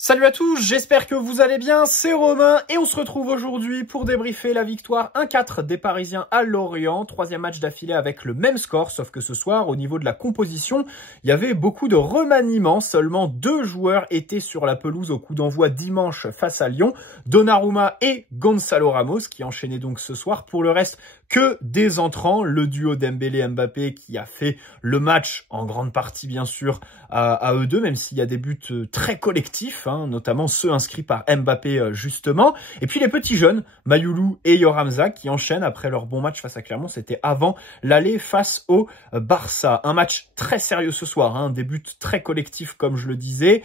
Salut à tous, j'espère que vous allez bien, c'est Romain et on se retrouve aujourd'hui pour débriefer la victoire 1-4 des Parisiens à Lorient. Troisième match d'affilée avec le même score, sauf que ce soir, au niveau de la composition, il y avait beaucoup de remaniements. Seulement 2 joueurs étaient sur la pelouse au coup d'envoi dimanche face à Lyon, Donnarumma et Gonzalo Ramos, qui enchaînaient donc ce soir. Pour le reste, que des entrants, le duo Dembélé-Mbappé qui a fait le match en grande partie bien sûr à eux deux, même s'il y a des buts très collectifs, notamment ceux inscrits par Mbappé justement. Et puis les petits jeunes, Mayoulou et Yoram Zak, qui enchaînent après leur bon match face à Clermont. C'était avant l'aller face au Barça. Un match très sérieux ce soir, des buts très collectifs comme je le disais.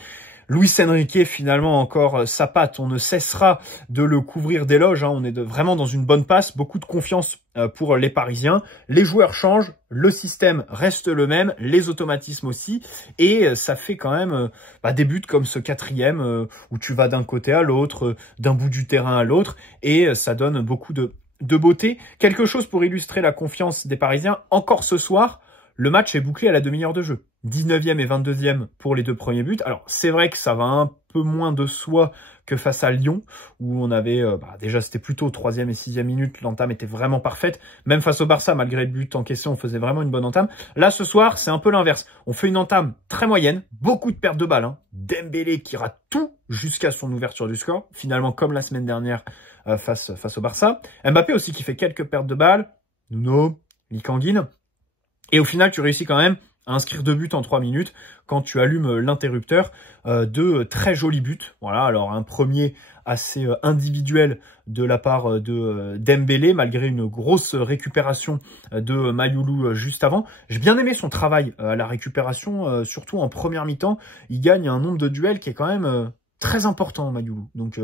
Luis Enrique, finalement, encore sa patte. On ne cessera de le couvrir d'éloges. On est vraiment dans une bonne passe. Beaucoup de confiance pour les Parisiens. Les joueurs changent. Le système reste le même. Les automatismes aussi. Et ça fait quand même des buts comme ce quatrième où tu vas d'un côté à l'autre, d'un bout du terrain à l'autre. Et ça donne beaucoup de beauté. Quelque chose pour illustrer la confiance des Parisiens. Encore ce soir, le match est bouclé à la demi-heure de jeu. 19e et 22e pour les 2 premiers buts. Alors, c'est vrai que ça va un peu moins de soi que face à Lyon, où on avait, déjà c'était plutôt 3e et 6e minute, l'entame était vraiment parfaite. Même face au Barça, malgré le but en question, on faisait vraiment une bonne entame. Là, ce soir, c'est un peu l'inverse. On fait une entame très moyenne, beaucoup de pertes de balles. Dembélé qui rate tout jusqu'à son ouverture du score, finalement comme la semaine dernière face au Barça. Mbappé aussi qui fait quelques pertes de balles. Nuno, Likanguine. Et au final, tu réussis quand même à inscrire 2 buts en 3 minutes quand tu allumes l'interrupteur. 2 très jolis buts. Voilà, alors un premier assez individuel de la part de Dembélé, malgré une grosse récupération de Mayoulou juste avant. J'ai bien aimé son travail à la récupération, surtout en première mi-temps. Il gagne un nombre de duels qui est quand même très important, Mayoulou. Donc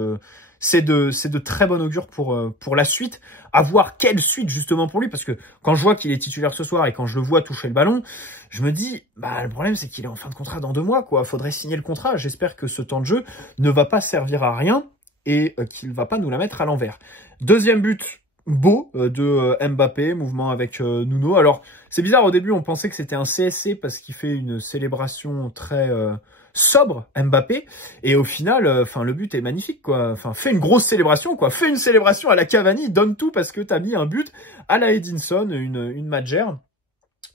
c'est de très bon augure pour la suite. À voir quelle suite justement pour lui, parce que quand je vois qu'il est titulaire ce soir et quand je le vois toucher le ballon, je me dis, le problème c'est qu'il est en fin de contrat dans 2 mois, quoi. Faudrait signer le contrat. J'espère que ce temps de jeu ne va pas servir à rien et qu'il va pas nous la mettre à l'envers. Deuxième but beau de Mbappé, mouvement avec Nuno. Alors c'est bizarre, au début on pensait que c'était un CSC parce qu'il fait une célébration très sobre, Mbappé, et au final, le but est magnifique, quoi. Fais une grosse célébration, quoi. Fais une célébration à la Cavani, donne tout parce que t'as mis un but à la Edinson, une Madjer.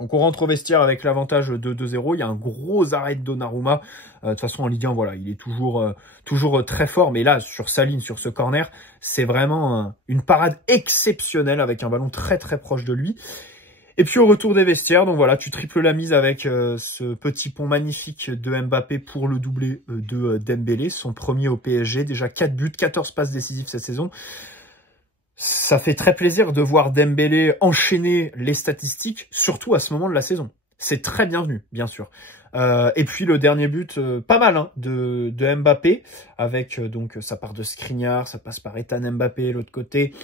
Donc on rentre au vestiaire avec l'avantage de 2-0. Il y a un gros arrêt de Donnarumma. De toute façon, en Ligue 1, voilà, il est toujours très fort. Mais là, sur sa ligne, sur ce corner, c'est vraiment une parade exceptionnelle avec un ballon très très proche de lui. Et puis au retour des vestiaires, donc voilà, tu triples la mise avec ce petit pont magnifique de Mbappé pour le doublé de Dembélé, son premier au PSG, déjà 4 buts, 14 passes décisives cette saison. Ça fait très plaisir de voir Dembélé enchaîner les statistiques, surtout à ce moment de la saison. C'est très bienvenu, bien sûr. Et puis le dernier but, pas mal de Mbappé, avec donc ça part de Skriniar, ça passe par Ethan Mbappé, l'autre côté.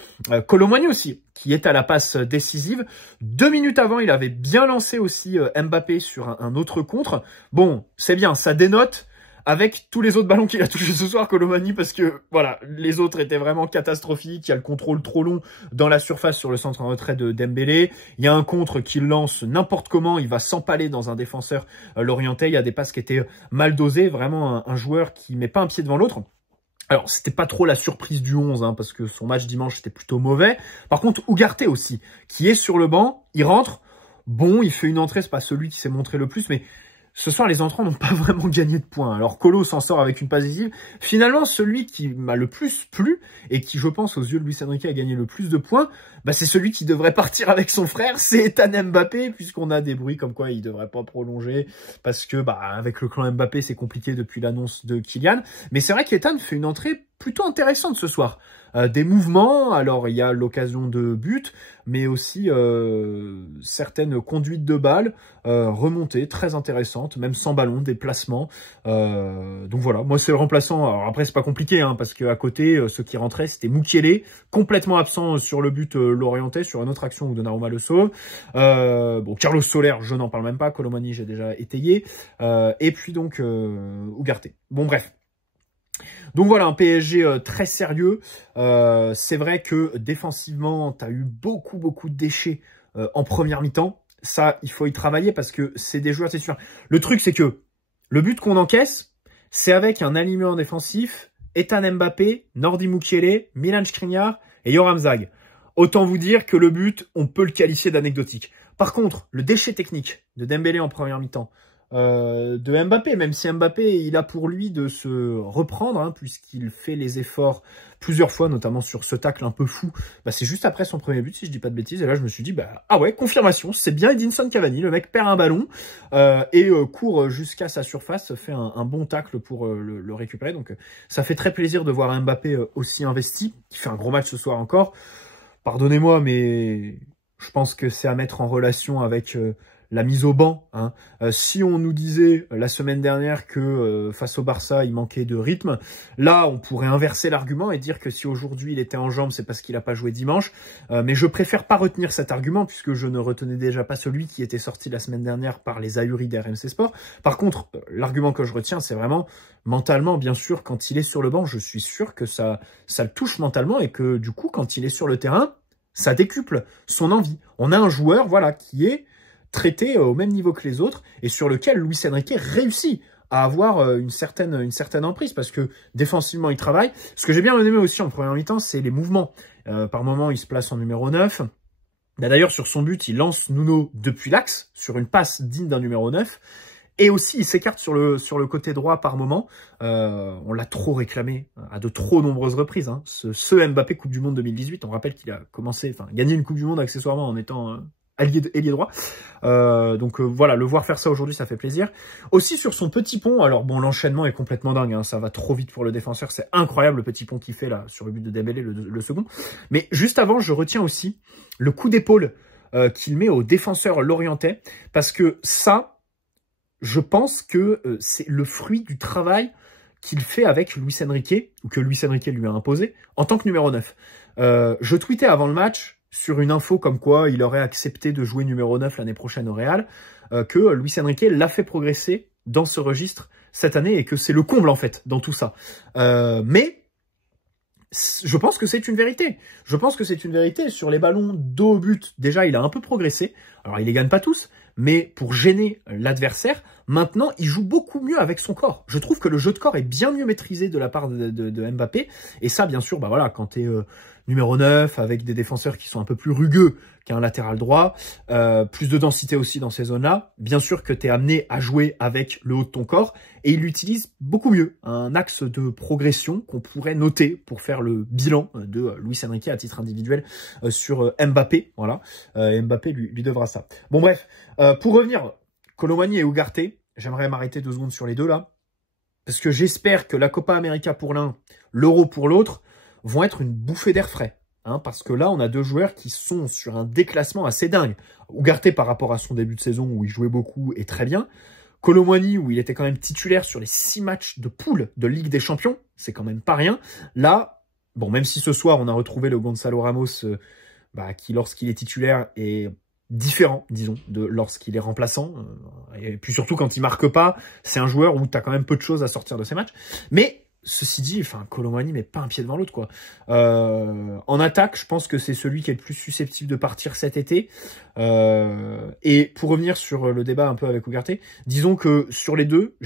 Kolo Muani aussi, qui est à la passe décisive. 2 minutes avant, il avait bien lancé aussi Mbappé sur un autre contre. Bon, c'est bien, ça dénote avec tous les autres ballons qu'il a touchés ce soir, Kolo Muani, parce que voilà, les autres étaient vraiment catastrophiques. Il y a le contrôle trop long dans la surface sur le centre en retrait de Dembélé. Il y a un contre qu'il lance n'importe comment, il va s'empaler dans un défenseur lorientais. Il y a des passes qui étaient mal dosées, vraiment un joueur qui met pas un pied devant l'autre. Alors, c'était pas trop la surprise du 11, parce que son match dimanche était plutôt mauvais. Par contre, Ugarte aussi, qui est sur le banc, il rentre. Bon, il fait une entrée, c'est pas celui qui s'est montré le plus, mais ce soir, les entrants n'ont pas vraiment gagné de points. Alors, Kolo s'en sort avec une passe décisive. Finalement, celui qui m'a le plus plu et qui, je pense, aux yeux de Luis Enrique a gagné le plus de points, c'est celui qui devrait partir avec son frère, c'est Ethan Mbappé, puisqu'on a des bruits comme quoi il devrait pas prolonger, parce que, avec le clan Mbappé, c'est compliqué depuis l'annonce de Kylian. Mais c'est vrai qu'Ethan fait une entrée plutôt intéressante ce soir. Des mouvements, alors il y a l'occasion de but, mais aussi certaines conduites de balles, remontées, très intéressantes, même sans ballon, des placements. Donc voilà, moi c'est le remplaçant. Alors après c'est pas compliqué, parce qu'à côté, ceux qui rentraient, c'était Mukiele, complètement absent sur le but l'orientais, sur une autre action où Donnarumma le sauve. Carlos Soler, je n'en parle même pas, Kolo Muani, j'ai déjà étayé. Et puis donc Ugarte. Bon bref. Donc voilà, un PSG très sérieux. C'est vrai que défensivement, tu as eu beaucoup de déchets en première mi-temps. Ça, il faut y travailler parce que c'est des joueurs, c'est sûr. Le truc, c'est que le but qu'on encaisse, c'est avec un alignement défensif, Ethan Mbappé, Nordi Mukiele, Milan Skriniar et Yoram Zag. Autant vous dire que le but, on peut le qualifier d'anecdotique. Par contre, le déchet technique de Dembélé en première mi-temps, de Mbappé, même si Mbappé, il a pour lui de se reprendre, hein, puisqu'il fait les efforts plusieurs fois, notamment sur ce tacle un peu fou. Bah, c'est juste après son premier but, si je dis pas de bêtises. Et là, je me suis dit, bah, ah ouais, confirmation, c'est bien Edinson Cavani. Le mec perd un ballon et court jusqu'à sa surface, fait un bon tacle pour le récupérer. Donc, ça fait très plaisir de voir Mbappé aussi investi, qui fait un gros match ce soir encore. Pardonnez-moi, mais je pense que c'est à mettre en relation avec la mise au banc. Hein. Si on nous disait la semaine dernière que face au Barça, il manquait de rythme, là, on pourrait inverser l'argument et dire que si aujourd'hui il était en jambes, c'est parce qu'il n'a pas joué dimanche. Mais je préfère pas retenir cet argument puisque je ne retenais déjà pas celui qui était sorti la semaine dernière par les ahuris d'RMC Sport. Par contre, l'argument que je retiens, c'est vraiment mentalement, bien sûr, quand il est sur le banc, je suis sûr que ça le touche mentalement et que du coup, quand il est sur le terrain, ça décuple son envie. On a un joueur, voilà, qui est traité au même niveau que les autres et sur lequel Luis Enrique réussit à avoir une certaine emprise parce que défensivement, il travaille. Ce que j'ai bien aimé aussi en première mi-temps, c'est les mouvements. Par moment, il se place en numéro 9. D'ailleurs, sur son but, il lance Nuno depuis l'axe sur une passe digne d'un numéro 9. Et aussi, il s'écarte sur le côté droit par moment. On l'a trop réclamé à de trop nombreuses reprises. Hein. Ce Mbappé Coupe du Monde 2018, on rappelle qu'il a gagné une Coupe du Monde accessoirement en étant ailier droit. Donc voilà, le voir faire ça aujourd'hui, ça fait plaisir. Aussi sur son petit pont, alors bon, l'enchaînement est complètement dingue. Hein, ça va trop vite pour le défenseur. C'est incroyable le petit pont qu'il fait là sur le but de Dembélé, le second. Mais juste avant, je retiens aussi le coup d'épaule qu'il met au défenseur lorientais. Parce que ça... Je pense que c'est le fruit du travail qu'il fait avec Luis Enrique, ou que Luis Enrique lui a imposé, en tant que numéro 9. Je tweetais avant le match, sur une info comme quoi il aurait accepté de jouer numéro 9 l'année prochaine au Real, que Luis Enrique l'a fait progresser dans ce registre cette année, et que c'est le comble en fait, dans tout ça. Mais je pense que c'est une vérité. Je pense que c'est une vérité. Sur les ballons dos au but, déjà, il a un peu progressé. Alors, il les gagne pas tous, mais pour gêner l'adversaire, maintenant, il joue beaucoup mieux avec son corps. Je trouve que le jeu de corps est bien mieux maîtrisé de la part de Mbappé. Et ça, bien sûr, bah voilà, quand t'es numéro 9, avec des défenseurs qui sont un peu plus rugueux qu'un latéral droit, plus de densité aussi dans ces zones-là, bien sûr que t'es amené à jouer avec le haut de ton corps, et il l'utilise beaucoup mieux. Un axe de progression qu'on pourrait noter pour faire le bilan de Luis Enrique à titre individuel sur Mbappé. Voilà, Mbappé lui devra ça. Bon bref, pour revenir, Kolo Muani et Ugarte, j'aimerais m'arrêter 2 secondes sur les deux là, parce que j'espère que la Copa América pour l'un, l'Euro pour l'autre, vont être une bouffée d'air frais. Hein, parce que là, on a 2 joueurs qui sont sur un déclassement assez dingue. Ugarte par rapport à son début de saison où il jouait beaucoup et très bien. Kolo Muani où il était quand même titulaire sur les 6 matchs de poule de Ligue des Champions. C'est quand même pas rien. Là, bon, même si ce soir, on a retrouvé le Gonzalo Ramos qui, lorsqu'il est titulaire, est différent, disons, de lorsqu'il est remplaçant. Et puis surtout, quand il marque pas, c'est un joueur où tu as quand même peu de choses à sortir de ces matchs. Mais ceci dit, enfin, Kolo Muani met pas un pied devant l'autre, quoi. En attaque, je pense que c'est celui qui est le plus susceptible de partir cet été. Et pour revenir sur le débat un peu avec Ugarte, disons que sur les deux,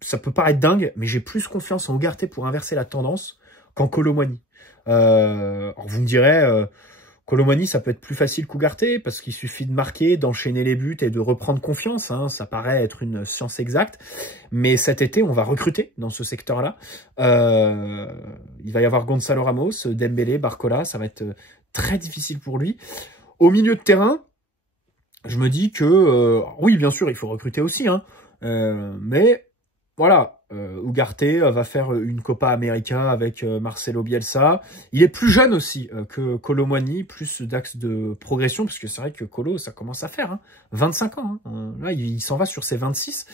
ça peut paraître dingue, mais j'ai plus confiance en Ugarte pour inverser la tendance qu'en Kolo Muani. Alors vous me direz, Kolo Muani, ça peut être plus facile qu'Ugarte, parce qu'il suffit de marquer, d'enchaîner les buts et de reprendre confiance. Hein. Ça paraît être une science exacte. Mais cet été, on va recruter dans ce secteur-là. Il va y avoir Gonzalo Ramos, Dembélé, Barcola. Ça va être très difficile pour lui. Au milieu de terrain, je me dis que, oui, bien sûr, il faut recruter aussi. Hein. Mais voilà, Ugarte va faire une Copa América avec Marcelo Bielsa. Il est plus jeune aussi que Kolo Muani, plus d'axe de progression, parce que c'est vrai que Kolo, ça commence à faire, hein, 25 ans. Hein. Là, il s'en va sur ses 26.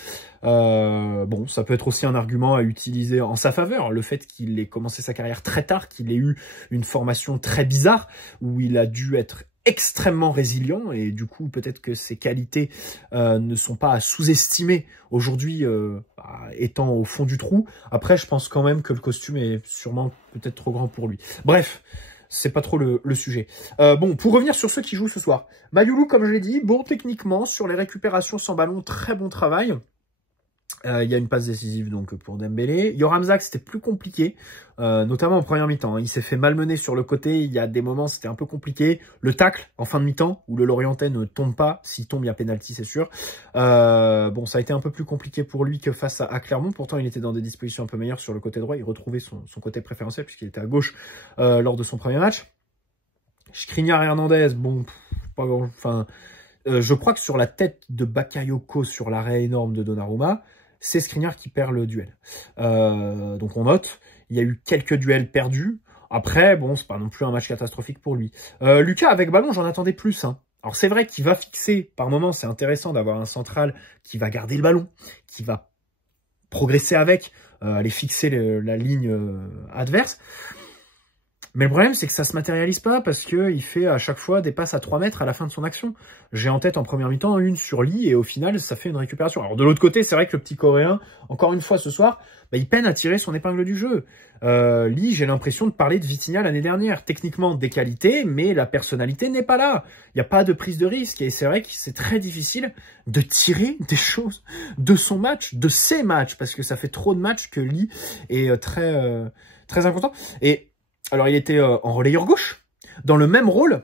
Bon, ça peut être aussi un argument à utiliser en sa faveur, le fait qu'il ait commencé sa carrière très tard, qu'il ait eu une formation très bizarre, où il a dû être extrêmement résilient, et du coup peut-être que ses qualités ne sont pas à sous-estimer aujourd'hui étant au fond du trou. Après, je pense quand même que le costume est sûrement peut-être trop grand pour lui. Bref, c'est pas trop le sujet. Bon, pour revenir sur ceux qui jouent ce soir, Mayulu, comme je l'ai dit, bon techniquement, sur les récupérations sans ballon, très bon travail. Il y a une passe décisive donc pour Dembélé. Yoram Zak, c'était plus compliqué, notamment en première mi-temps. Hein. Il s'est fait malmener sur le côté. Il y a des moments, c'était un peu compliqué. Le tacle en fin de mi-temps, où le Lorientais ne tombe pas. S'il tombe, il y a pénalty, c'est sûr. Bon, ça a été un peu plus compliqué pour lui que face à Clermont. Pourtant, il était dans des dispositions un peu meilleures sur le côté droit. Il retrouvait son côté préférentiel puisqu'il était à gauche lors de son premier match. Skriniar et Hernandez, bon, pas grand... Enfin, je crois que sur la tête de Bakayoko sur l'arrêt énorme de Donnarumma, c'est Skriniar qui perd le duel. Donc on note, il y a eu quelques duels perdus. Après, bon, c'est pas non plus un match catastrophique pour lui. Lucas, avec ballon, j'en attendais plus. Hein. Alors c'est vrai qu'il va fixer, par moment, c'est intéressant d'avoir un central qui va garder le ballon, qui va progresser avec, aller fixer la ligne adverse. Mais le problème, c'est que ça se matérialise pas parce qu'il fait à chaque fois des passes à 3 mètres à la fin de son action. J'ai en tête en première mi-temps une sur Lee et au final, ça fait une récupération. Alors de l'autre côté, c'est vrai que le petit Coréen, encore une fois ce soir, bah, il peine à tirer son épingle du jeu. Lee, j'ai l'impression de parler de Vitinha l'année dernière. Techniquement, des qualités, mais la personnalité n'est pas là. Il n'y a pas de prise de risque et c'est vrai que c'est très difficile de tirer des choses de son match, de ses matchs, parce que ça fait trop de matchs que Lee est très incontent. Et alors, il était en relayeur gauche, dans le même rôle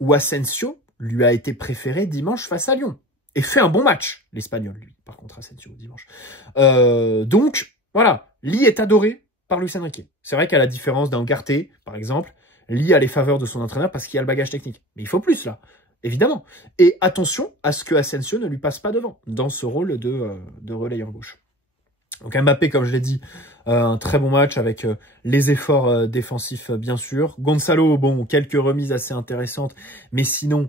où Asensio lui a été préféré dimanche face à Lyon. Et fait un bon match, l'Espagnol, lui, par contre, Asensio, dimanche. Donc, voilà, Lee est adoré par Luis Enrique. C'est vrai qu'à la différence d'un Ugarte, par exemple, Lee a les faveurs de son entraîneur parce qu'il a le bagage technique. Mais il faut plus, là, évidemment. Et attention à ce que Asensio ne lui passe pas devant, dans ce rôle de relayeur gauche. Donc Mbappé, comme je l'ai dit, un très bon match avec les efforts défensifs bien sûr. Gonzalo, bon, quelques remises assez intéressantes, mais sinon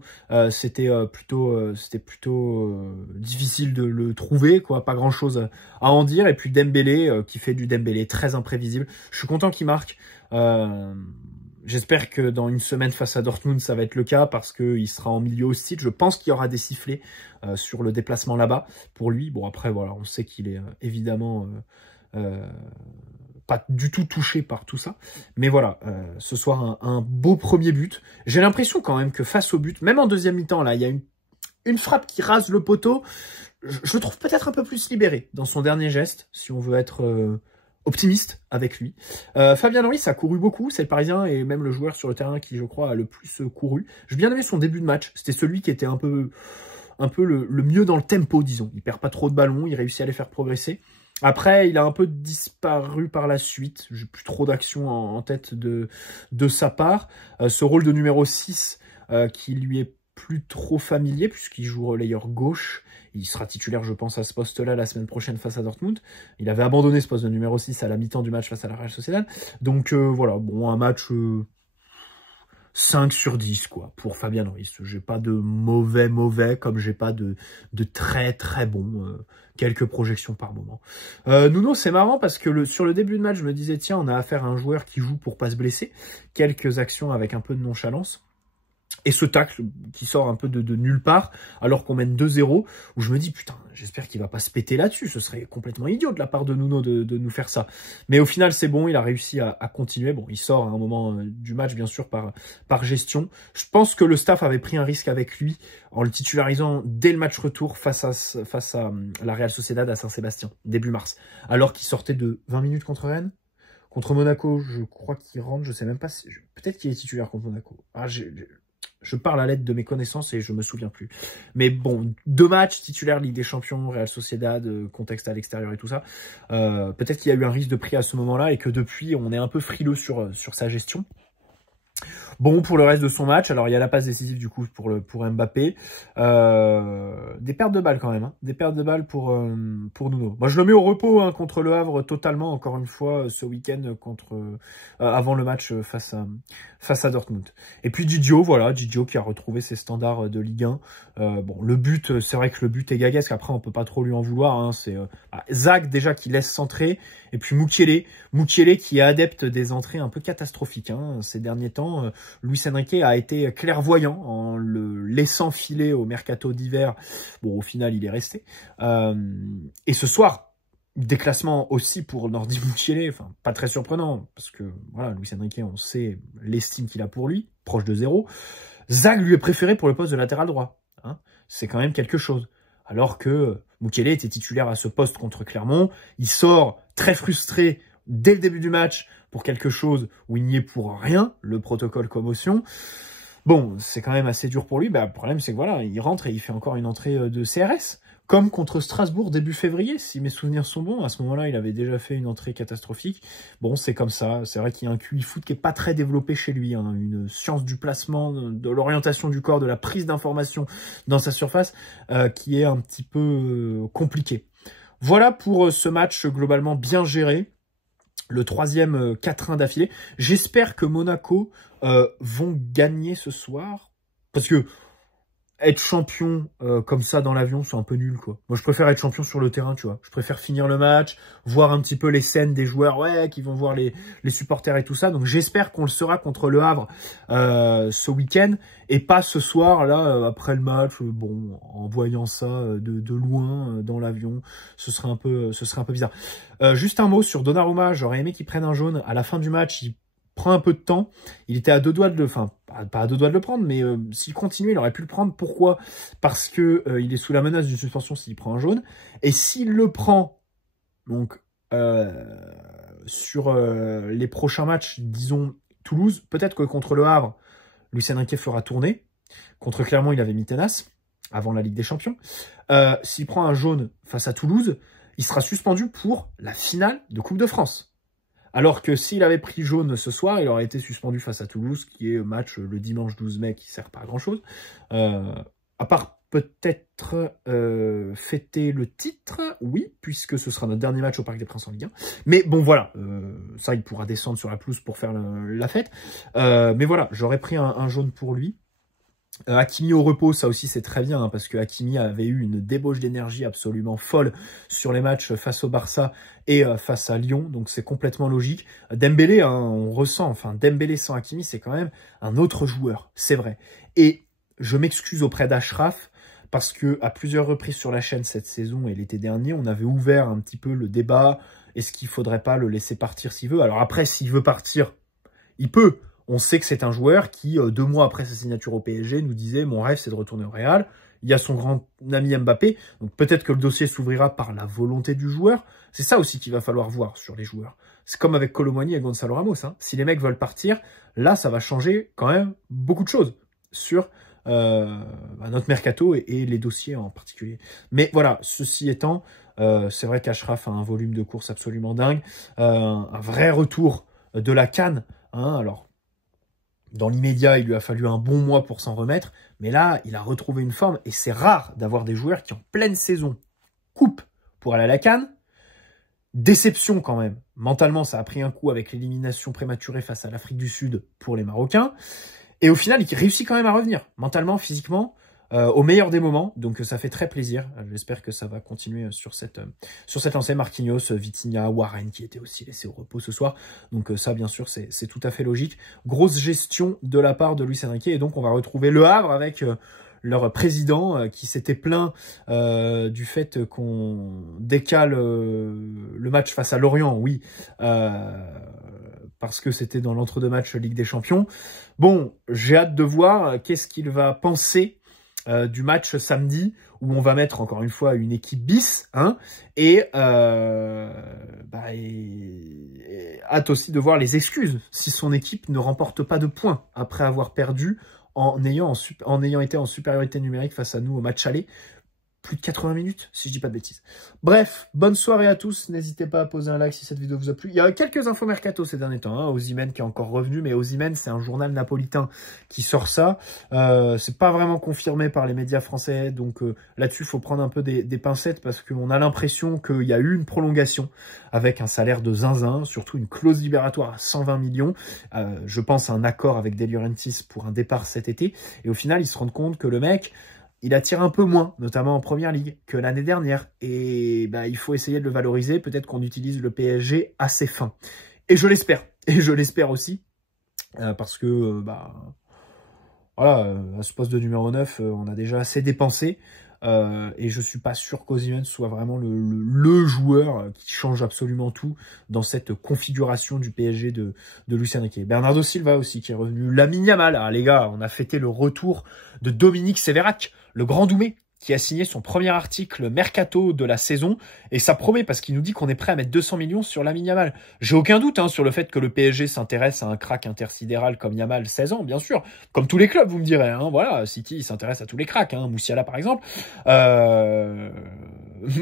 c'était plutôt difficile de le trouver, quoi, pas grand chose à en dire. Et puis Dembélé qui fait du Dembélé très imprévisible. Je suis content qu'il marque. J'espère que dans une semaine face à Dortmund, ça va être le cas parce qu'il sera en milieu hostile. Je pense qu'il y aura des sifflets sur le déplacement là-bas pour lui. Bon, après, voilà, on sait qu'il est évidemment pas du tout touché par tout ça. Mais voilà, ce soir, un beau premier but. J'ai l'impression quand même que face au but, même en deuxième mi-temps, là, il y a une frappe qui rase le poteau. Je le trouve peut-être un peu plus libéré dans son dernier geste, si on veut être... optimiste avec lui. Fabien Ruiz a couru beaucoup, c'est le Parisien et même le joueur sur le terrain qui, je crois, a le plus couru. J'ai bien aimé son début de match. C'était celui qui était un peu le mieux dans le tempo, disons. Il perd pas trop de ballons, il réussit à les faire progresser. Après, il a un peu disparu par la suite. J'ai plus trop d'action en tête de sa part. Ce rôle de numéro 6 qui lui est plus trop familier puisqu'il joue relayeur gauche. Il sera titulaire, je pense, à ce poste-là la semaine prochaine face à Dortmund. Il avait abandonné ce poste de numéro 6 à la mi-temps du match face à la Real Sociedad. Donc voilà, bon, un match 5 sur 10 quoi pour Fabien Ruiz. J'ai pas de mauvais comme j'ai pas de très bon. Quelques projections par moment. Nuno, c'est marrant parce que sur le début de match, je me disais tiens, on a affaire à un joueur qui joue pour pas se blesser. Quelques actions avec un peu de nonchalance. Et ce tacle qui sort un peu de nulle part, alors qu'on mène 2-0, où je me dis, putain, j'espère qu'il va pas se péter là-dessus. Ce serait complètement idiot de la part de Nuno de nous faire ça. Mais au final, c'est bon, il a réussi à continuer. Bon, il sort à un moment du match, bien sûr, par gestion. Je pense que le staff avait pris un risque avec lui en le titularisant dès le match retour face à la Real Sociedad à Saint-Sébastien, début mars. Alors qu'il sortait de 20 minutes contre Rennes. Contre Monaco, je crois qu'il rentre, je sais même pas si... Peut-être qu'il est titulaire contre Monaco. Ah, je parle à l'aide de mes connaissances et je me souviens plus. Mais bon, 2 matchs, titulaire Ligue des Champions, Real Sociedad, contexte à l'extérieur et tout ça. Peut-être qu'il y a eu un risque de prix à ce moment-là et que depuis, on est un peu frileux sur sa gestion. Bon, pour le reste de son match, alors il y a la passe décisive du coup pour Mbappé. Des pertes de balles quand même, hein. Des pertes de balles pour Nuno. Moi, je le mets au repos hein, contre le Havre totalement, encore une fois, ce week-end avant le match face à Dortmund. Et puis Didio, voilà, Didio qui a retrouvé ses standards de Ligue 1. Bon, le but, c'est vrai que le but est gaguesque, après on peut pas trop lui en vouloir. Hein, c'est Zag déjà qui laisse centrer, et puis Mukiele qui est adepte des entrées un peu catastrophiques hein, ces derniers temps. Luis Enrique a été clairvoyant en le laissant filer au mercato d'hiver. Bon, au final, il est resté. Et ce soir, déclassement aussi pour Nordi Mukiele. Enfin, pas très surprenant, parce que voilà, Luis Enrique, on sait l'estime qu'il a pour lui, proche de 0. Zag lui est préféré pour le poste de latéral droit. Hein. C'est quand même quelque chose. alors que Mukiele était titulaire à ce poste contre Clermont. Il sort très frustré dès le début du match pour quelque chose où il n'y est pour rien, le protocole commotion. Bon, c'est quand même assez dur pour lui. Bah, le problème, c'est que voilà, il rentre et il fait encore une entrée de CRS. Comme contre Strasbourg début février, si mes souvenirs sont bons. À ce moment-là, il avait déjà fait une entrée catastrophique. Bon, c'est comme ça. C'est vrai qu'il y a un QI foot qui est pas très développé chez lui. Hein. Une science du placement, de l'orientation du corps, de la prise d'informations dans sa surface, qui est un petit peu compliquée. Voilà pour ce match globalement bien géré. Le troisième 4-1 d'affilée. J'espère que Monaco vont gagner ce soir. Parce que être champion comme ça dans l'avion, c'est un peu nul, quoi. Moi, je préfère être champion sur le terrain, tu vois. Je préfère finir le match, voir un petit peu les scènes des joueurs, ouais, qui vont voir les supporters et tout ça. Donc, j'espère qu'on le sera contre Le Havre ce week-end et pas ce soir, là, après le match. Bon, en voyant ça de loin dans l'avion, ce serait un peu bizarre. Juste un mot sur Donnarumma. J'aurais aimé qu'il prenne un jaune à la fin du match. Il prend un peu de temps. Il était à 2 doigts de le... Enfin, pas à 2 doigts de le prendre, mais s'il continuait, il aurait pu le prendre. Pourquoi? Parce que il est sous la menace d'une suspension s'il prend un jaune. Et s'il le prend, donc, sur les prochains matchs, disons Toulouse, peut-être que contre le Havre, Luis Enrique fera tourner. Contre Clermont, il avait mis tenace, avant la Ligue des Champions. S'il prend un jaune face à Toulouse, il sera suspendu pour la finale de Coupe de France. Alors que s'il avait pris jaune ce soir, il aurait été suspendu face à Toulouse, qui est match le dimanche 12 mai, qui sert pas à grand-chose. À part peut-être fêter le titre, oui, puisque ce sera notre dernier match au Parc des Princes en Ligue 1. Mais bon, voilà, ça, il pourra descendre sur la pelouse pour faire la fête. Mais voilà, j'aurais pris un jaune pour lui. Hakimi au repos, ça aussi c'est très bien, hein, parce que Hakimi avait eu une débauche d'énergie absolument folle sur les matchs face au Barça et face à Lyon, donc c'est complètement logique. Dembélé, hein, on ressent, enfin Dembélé sans Hakimi, c'est quand même un autre joueur, c'est vrai. Et je m'excuse auprès d'Achraf, parce que à plusieurs reprises sur la chaîne cette saison et l'été dernier, on avait ouvert un petit peu le débat, est-ce qu'il faudrait pas le laisser partir s'il veut? Alors après, s'il veut partir, il peut. On sait que c'est un joueur qui, 2 mois après sa signature au PSG, nous disait « Mon rêve, c'est de retourner au Real ». Il y a son grand ami Mbappé. Donc peut-être que le dossier s'ouvrira par la volonté du joueur. C'est ça aussi qu'il va falloir voir sur les joueurs. C'est comme avec Kolo Muani et Gonzalo Ramos. Hein. Si les mecs veulent partir, là, ça va changer quand même beaucoup de choses sur notre mercato et les dossiers en particulier. Mais voilà, ceci étant, c'est vrai qu'Achraf a un volume de course absolument dingue. Un vrai retour de la CAN. Hein, alors, dans l'immédiat, il lui a fallu un bon mois pour s'en remettre. Mais là, il a retrouvé une forme. Et c'est rare d'avoir des joueurs qui, en pleine saison, coupent pour aller à la CAN. Déception quand même. Mentalement, ça a pris un coup avec l'élimination prématurée face à l'Afrique du Sud pour les Marocains. Et au final, il réussit quand même à revenir. Mentalement, physiquement, au meilleur des moments. Donc ça fait très plaisir. J'espère que ça va continuer sur cette lancée. Marquinhos, Vitinha, Warren qui était aussi laissé au repos ce soir. Donc ça, bien sûr, c'est tout à fait logique. Grosse gestion de la part de Luis Enrique. Et donc on va retrouver Le Havre avec leur président qui s'était plaint du fait qu'on décale le match face à Lorient. Oui, parce que c'était dans l'entre-deux-matchs Ligue des Champions. Bon, j'ai hâte de voir qu'est-ce qu'il va penser du match samedi, où on va mettre encore une fois une équipe bis, hein, et hâte aussi de voir les excuses si son équipe ne remporte pas de points après avoir perdu en ayant été en supériorité numérique face à nous au match aller. Plus de 80 minutes, si je dis pas de bêtises. Bref, bonne soirée à tous. N'hésitez pas à poser un like si cette vidéo vous a plu. Il y a quelques infos mercato ces derniers temps. Hein. Osimhen qui est encore revenu, mais Osimhen, c'est un journal napolitain qui sort ça. C'est pas vraiment confirmé par les médias français. Donc là-dessus, il faut prendre un peu des pincettes parce qu'on a l'impression qu'il y a eu une prolongation avec un salaire de zinzin, surtout une clause libératoire à 120 millions. Je pense à un accord avec De Laurentiis pour un départ cet été. Et au final, ils se rendent compte que le mec, il attire un peu moins, notamment en Première Ligue, que l'année dernière. Et il faut essayer de le valoriser. Peut-être qu'on utilise le PSG à ses fins. Et je l'espère. Et je l'espère aussi. Parce que, voilà, à ce poste de numéro 9, on a déjà assez dépensé. Et je suis pas sûr qu'Osimhen soit vraiment le joueur qui change absolument tout dans cette configuration du PSG de Luis Enrique. Bernardo Silva aussi qui est revenu. Lamine Yamal, les gars, on a fêté le retour de Dominique Sévérac, le grand Doumé, qui a signé son premier article mercato de la saison, et ça promet parce qu'il nous dit qu'on est prêt à mettre 200 millions sur Lamine Yamal. J'ai aucun doute sur le fait que le PSG s'intéresse à un crack intersidéral comme Yamal, 16 ans, bien sûr. Comme tous les clubs, vous me direz. Voilà, City s'intéresse à tous les cracks, Moussiala par exemple.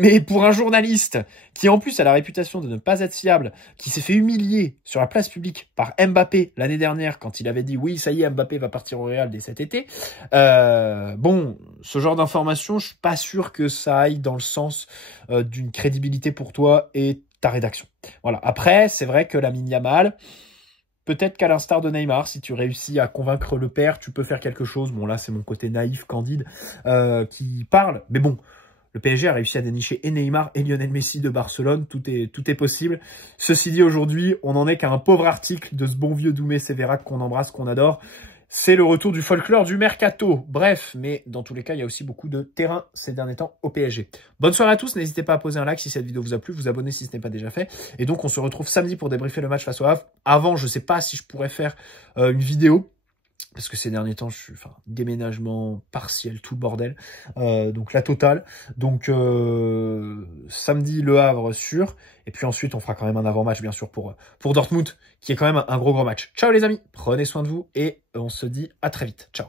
Mais pour un journaliste qui en plus a la réputation de ne pas être fiable, qui s'est fait humilier sur la place publique par Mbappé l'année dernière quand il avait dit oui, ça y est, Mbappé va partir au Real dès cet été. Bon, ce genre d'information, je suis pas sûr que ça aille dans le sens d'une crédibilité pour toi et ta rédaction. Voilà. Après, c'est vrai que Lamine Yamal, peut-être qu'à l'instar de Neymar, si tu réussis à convaincre le père, tu peux faire quelque chose. Bon, là, c'est mon côté naïf, candide, qui parle. Mais bon, le PSG a réussi à dénicher et Neymar et Lionel Messi de Barcelone. Tout est possible. Ceci dit, aujourd'hui, on n'en est qu'à un pauvre article de ce bon vieux Doumé Sévérac qu'on embrasse, qu'on adore. C'est le retour du folklore du mercato. Bref, mais dans tous les cas, il y a aussi beaucoup de terrain ces derniers temps au PSG. Bonne soirée à tous. N'hésitez pas à poser un like si cette vidéo vous a plu, vous abonner si ce n'est pas déjà fait. Et donc, on se retrouve samedi pour débriefer le match face au Havre. Avant, je ne sais pas si je pourrais faire une vidéo. Parce que ces derniers temps, je suis déménagement partiel, tout le bordel. Donc la totale. Donc samedi, Le Havre sûr. Et puis ensuite, on fera quand même un avant-match, bien sûr, pour Dortmund, qui est quand même un gros match. Ciao les amis, prenez soin de vous et on se dit à très vite. Ciao.